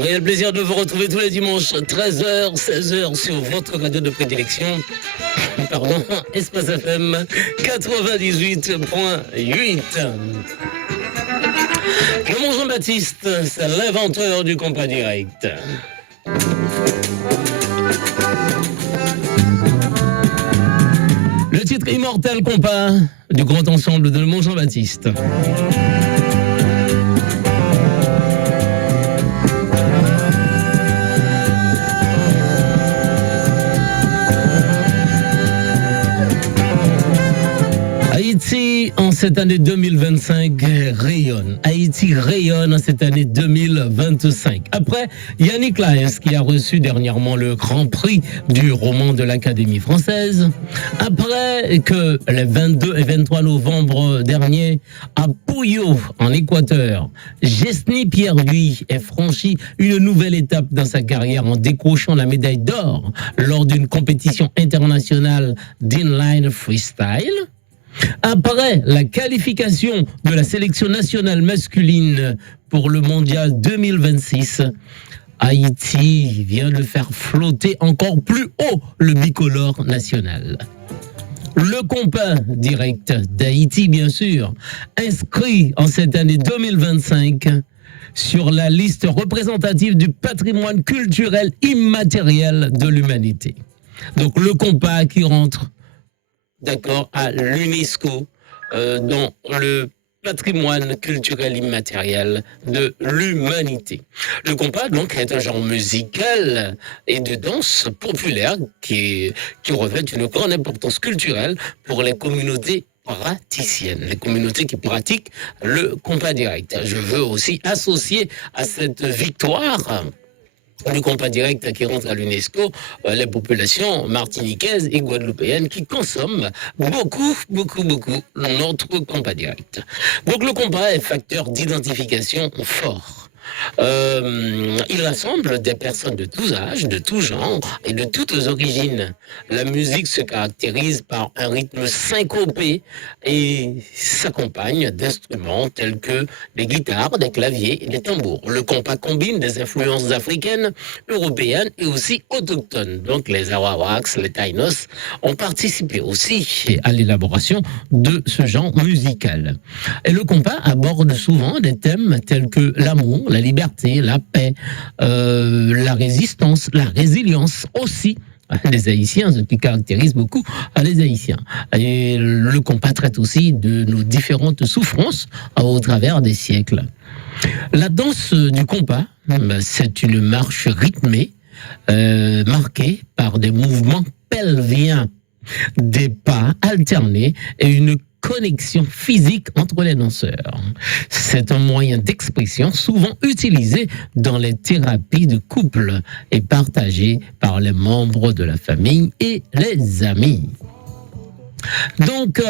Réel plaisir de vous retrouver tous les dimanches 13h, 16h sur votre radio de prédilection. Pardon, Espace FM 98.8. Le Mont Jean-Baptiste, c'est l'inventeur du compas direct. Le titre immortel compas du grand ensemble de Le Mont Jean-Baptiste. Haïti, en cette année 2025, rayonne. Haïti rayonne en cette année 2025. Après, Yannick Laes, qui a reçu dernièrement le Grand Prix du roman de l'Académie française. Après que les 22 et 23 novembre dernier, à Puyo, en Équateur, Gessny Pierre-Louis ait franchi une nouvelle étape dans sa carrière en décrochant la médaille d'or lors d'une compétition internationale d'inline freestyle. Après la qualification de la sélection nationale masculine pour le mondial 2026, Haïti vient de faire flotter encore plus haut le bicolore national. Le compas direct d'Haïti, bien sûr, inscrit en cette année 2025 sur la liste représentative du patrimoine culturel immatériel de l'humanité. Donc le compas qui rentre d'accord, à l'UNESCO, dans le patrimoine culturel immatériel de l'humanité. Le compas, donc, est un genre musical et de danse populaire qui revêt une grande importance culturelle pour les communautés praticiennes, les communautés qui pratiquent le compas direct. Je veux aussi associer à cette victoire du compas direct qui rentre à l'UNESCO, les populations martiniquaises et guadeloupéennes qui consomment beaucoup notre compas direct. Donc le compas est facteur d'identification fort. Il rassemble des personnes de tous âges, de tous genres et de toutes origines. La musique se caractérise par un rythme syncopé et s'accompagne d'instruments tels que les guitares, des claviers et des tambours. Le compas combine des influences africaines, européennes et aussi autochtones. Donc les Arawaks, les Tainos ont participé aussi à l'élaboration de ce genre musical. Et le compas aborde souvent des thèmes tels que l'amour, la liberté, la paix, la résistance, la résilience aussi. Les Haïtiens, ce qui caractérise beaucoup les Haïtiens. Et le compas traite aussi de nos différentes souffrances au travers des siècles. La danse du compas, c'est une marche rythmée, marquée par des mouvements pelviens, des pas alternés et une connexion physique entre les danseurs. C'est un moyen d'expression souvent utilisé dans les thérapies de couple et partagé par les membres de la famille et les amis. Donc,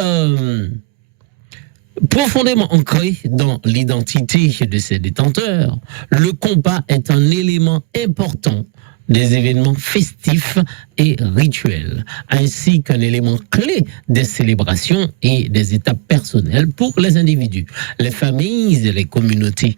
profondément ancré dans l'identité de ses détenteurs, le compas est un élément important des événements festifs et rituels, ainsi qu'un élément clé des célébrations et des étapes personnelles pour les individus, les familles et les communautés.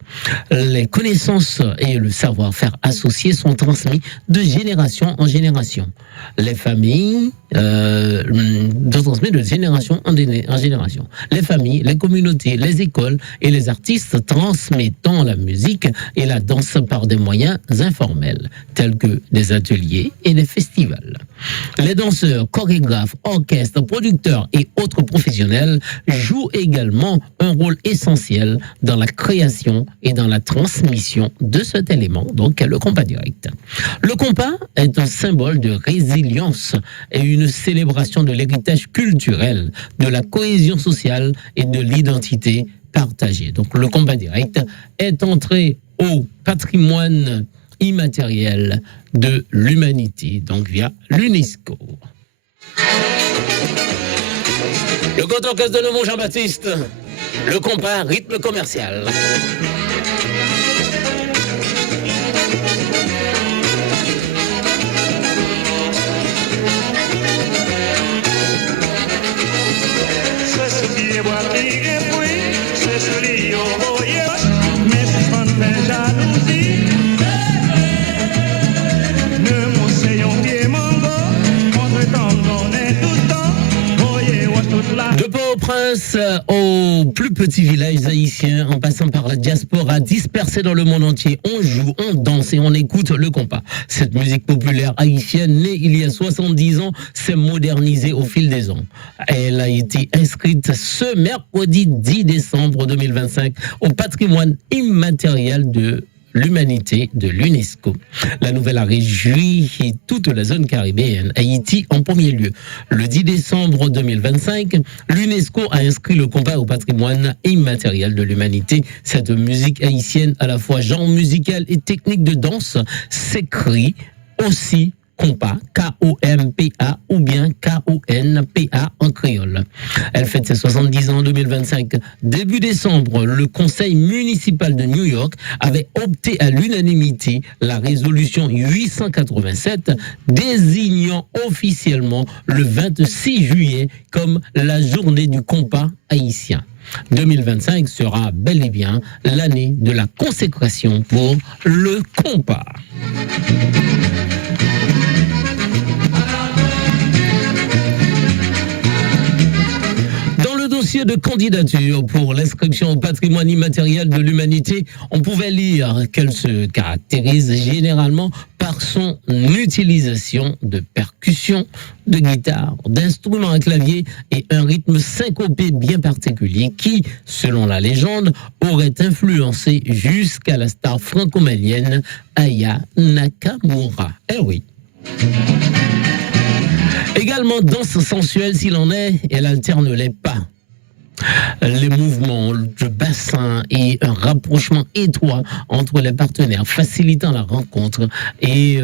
Les connaissances et le savoir-faire associés sont transmis de génération en génération. Les familles sont transmises de génération en génération. Les familles, les communautés, les écoles et les artistes transmettant la musique et la danse par des moyens informels, tels que des ateliers et des festivals. Les danseurs, chorégraphes, orchestres, producteurs et autres professionnels jouent également un rôle essentiel dans la création et dans la transmission de cet élément, donc le compas direct. Le compas est un symbole de résilience et une célébration de l'héritage culturel, de la cohésion sociale et de l'identité partagée. Donc le compas direct est entré au patrimoine immatériel de l'humanité, donc via l'UNESCO. Le grand orchestre de Le Mont Jean-Baptiste, le compas rythme commercial. Jalousie, plus petits villages haïtiens, en passant par la diaspora dispersée dans le monde entier, on joue, on danse et on écoute le compas. Cette musique populaire haïtienne, née il y a 70 ans, s'est modernisée au fil des ans. Elle a été inscrite ce mercredi 10 décembre 2025 au patrimoine immatériel de l'humanité de l'UNESCO. La nouvelle a réjoui toute la zone caribéenne, Haïti en premier lieu. Le 10 décembre 2025, l'UNESCO a inscrit le compas au patrimoine immatériel de l'humanité. Cette musique haïtienne, à la fois genre musical et technique de danse, s'écrit aussi compas, K-O-M-P-A ou bien K-O-N-P-A en créole. Elle fête ses 70 ans en 2025. Début décembre, le conseil municipal de New York avait opté à l'unanimité la résolution 887 désignant officiellement le 26 juillet comme la journée du compas haïtien. 2025 sera bel et bien l'année de la consécration pour le compas. Dossier de candidature pour l'inscription au patrimoine immatériel de l'humanité, on pouvait lire qu'elle se caractérise généralement par son utilisation de percussions, de guitare, d'instruments à clavier et un rythme syncopé bien particulier qui, selon la légende, aurait influencé jusqu'à la star franco-malienne Aya Nakamura. Eh oui. Également danse sensuelle s'il en est, elle alterne les pas, les mouvements de bassin et un rapprochement étroit entre les partenaires, facilitant la rencontre et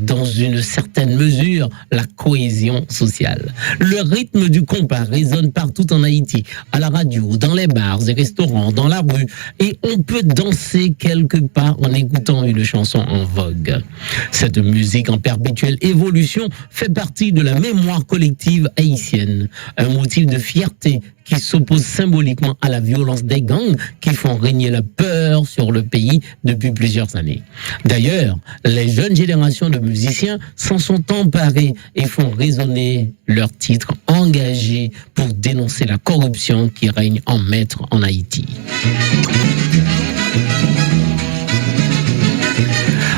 dans une certaine mesure la cohésion sociale. Le rythme du compas résonne partout en Haïti, à la radio, dans les bars et restaurants, dans la rue, et on peut danser quelque part en écoutant une chanson en vogue. Cette musique en perpétuelle évolution fait partie de la mémoire collective haïtienne, un motif de fierté qui s'oppose symboliquement à la violence des gangs qui font régner la peur sur le pays depuis plusieurs années. D'ailleurs, les jeunes générations de musiciens s'en sont emparés et font résonner leurs titres engagés pour dénoncer la corruption qui règne en maître en Haïti.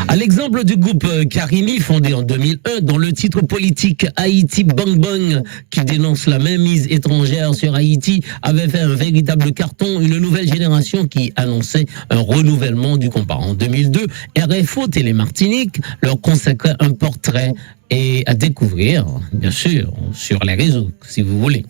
À l'exemple du groupe Karimi, fondé en 2001, dont le titre politique Haïti Bang Bang, qui dénonce la mainmise étrangère sur Haïti, avait fait un véritable carton, une nouvelle génération qui annonçait un renouvellement du compas. En 2002, RFO Télémartinique leur consacrait un portrait et à découvrir, bien sûr, sur les réseaux, si vous voulez.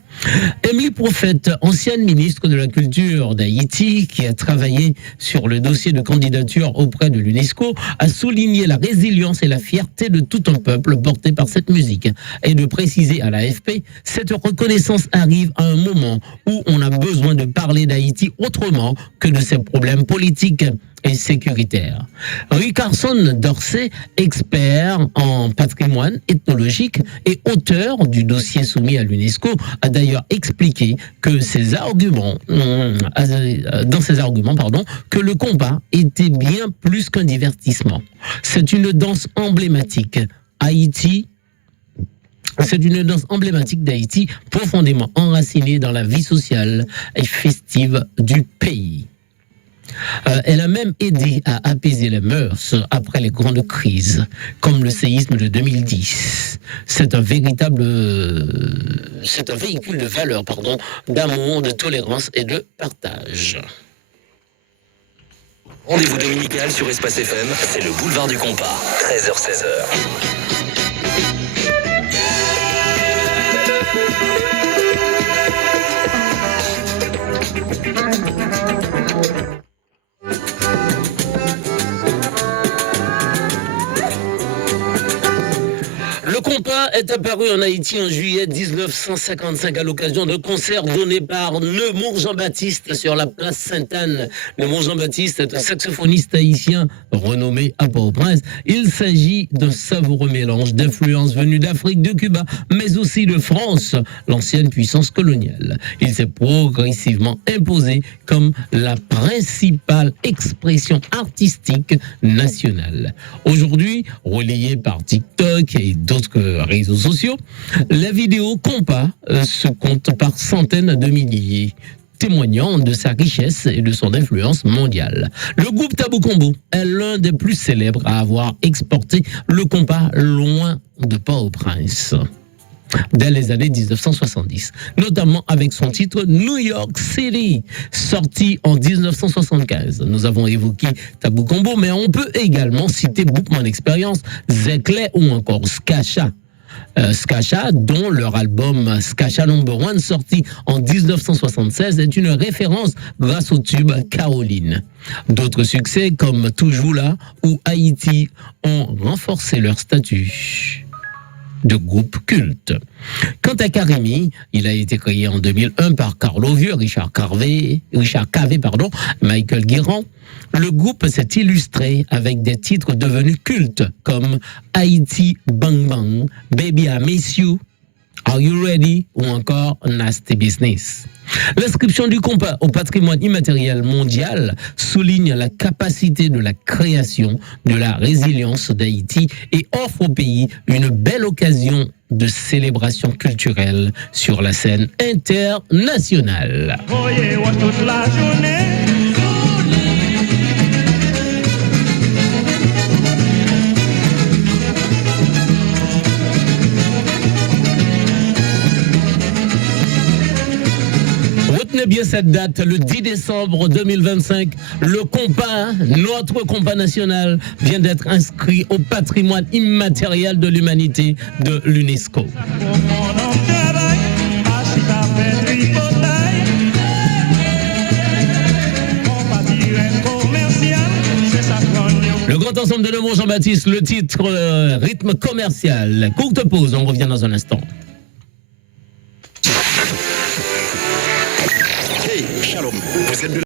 Emily Prophète, ancienne ministre de la Culture d'Haïti, qui a travaillé sur le dossier de candidature auprès de l'UNESCO, a souligné la résilience et la fierté de tout un peuple porté par cette musique. Et de préciser à l'AFP, cette reconnaissance arrive à un moment où on a besoin de parler d'Haïti autrement que de ses problèmes politiques et sécuritaire. Ricardson Dorsey, expert en patrimoine ethnologique et auteur du dossier soumis à l'UNESCO, a d'ailleurs expliqué que dans ses arguments, que le compas était bien plus qu'un divertissement. C'est une danse emblématique. C'est une danse emblématique d'Haïti, profondément enracinée dans la vie sociale et festive du pays. Elle a même aidé à apaiser les mœurs après les grandes crises, comme le séisme de 2010. C'est un véhicule de valeur, d'amour, de tolérance et de partage. Rendez-vous dominical sur Espace FM, c'est le boulevard du compas, 13h-16h. Le compas est apparu en Haïti en juillet 1955 à l'occasion d'un concert donné par Nemours Jean-Baptiste sur la place Sainte-Anne. Nemours Jean-Baptiste est un saxophoniste haïtien renommé à Port-au-Prince. Il s'agit d'un savoureux mélange d'influences venues d'Afrique, de Cuba, mais aussi de France, l'ancienne puissance coloniale. Il s'est progressivement imposé comme la principale expression artistique nationale. Aujourd'hui, relayé par TikTok et d'autres réseaux sociaux, la vidéo compas se compte par centaines de milliers. témoignant de sa richesse et de son influence mondiale. Le groupe Tabou Combo est l'un des plus célèbres à avoir exporté le compas loin de Port-au-Prince dès les années 1970, notamment avec son titre New York City, sorti en 1975. Nous avons évoqué Tabou Combo, mais on peut également citer Bookman Experience, Zekle ou encore Skacha. Skacha, dont leur album Skacha No. 1, sorti en 1976, est une référence grâce au tube Caroline. D'autres succès comme Toujours là ou Haïti ont renforcé leur statut de groupe culte. Quant à Karimi, il a été créé en 2001 par Carlo Vieux, Richard Cavé, Michael Guérand. Le groupe s'est illustré avec des titres devenus cultes comme Haïti Bang Bang, Baby I Miss You, Are You Ready ou encore Nasty Business. L'inscription du compas au patrimoine immatériel mondial souligne la capacité de la création, de la résilience d'Haïti et offre au pays une belle occasion de célébration culturelle sur la scène internationale. Retenez bien cette date, le 10 décembre 2025, le compas, notre compas national, vient d'être inscrit au patrimoine immatériel de l'humanité de l'UNESCO. Le grand ensemble de Neumont Jean-Baptiste, le titre rythme commercial. Courte pause, on revient dans un instant. Hey, Shalom, vous êtes de